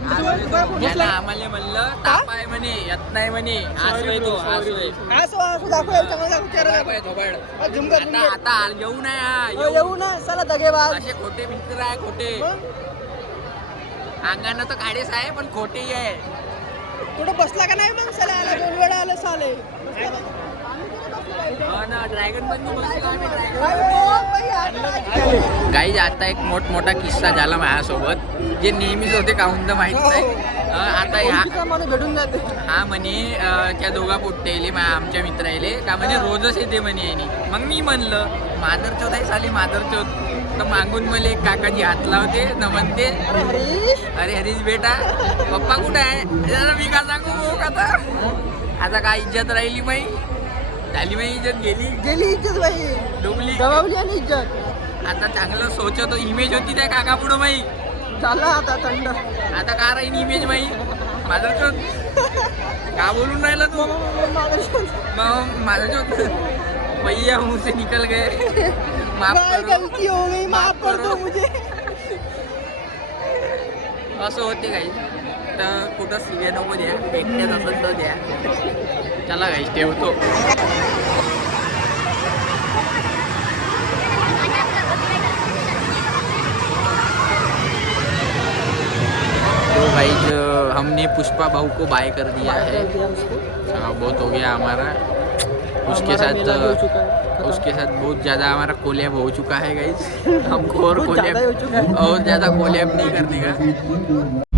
त्याला आम्हाला म्हणलं ताप आहे म्हणे, येत नाही म्हणे, आसू आहे तो, आसू आहे. आता येऊ नाही, येऊ ना चला दगेबाज. असे खोटे मित्र आहे, खोटे. अंगानं तर काढेच आहे पण खोटेही आहे. कुठं बसला का नाही मग? चला आला 2 वेळा आलं साले. ड्रॅगन काही आता एक मोठमोठा किस्सा झाला माझ्यासोबत, जे नेहमीच होते काहून तर माहित नाही. आता मला भेटून जाते. हा म्हणे त्या दोघा पोट्टे येले आमच्या मित्र येले का म्हणे रोजच येते म्हणे यांनी. मग मी म्हणलं मादरचोद आहे साली मादरचोद. तर मागून मला एक काकाजी हात लावते न म्हणते अरे हरीश बेटा पप्पा कुठे आहे. मी का सांगू आता काय इज्जत राहिली माई, झाली माई इज्जत गेली इज्जत बाई, डुबली गमावली आणि इज्जत. आता चांगलं सोचतो इमेज होती त्या काका पुढं माई. झालं आता थंड. आता का राहील इमेज माई माझं का बोलून राहिला तू. माझं भैया मुंह से निकल गए, माफ करो, गलती हो गई, माफ कर दो मुझे. असं होते काही तर कुठं शिव्या नको द्या, एकट्यात असं तर द्या. चला काही ठेवतो. तो भाई हमने पुष्पा भाऊ को बाय कर दिया है. बहुत हो गया हमारा उसके साथ बहुत ज़्यादा हमारा कोलैब हो चुका है गाइस. हमको और कोलैब और ज़्यादा कोलैब नहीं करने का.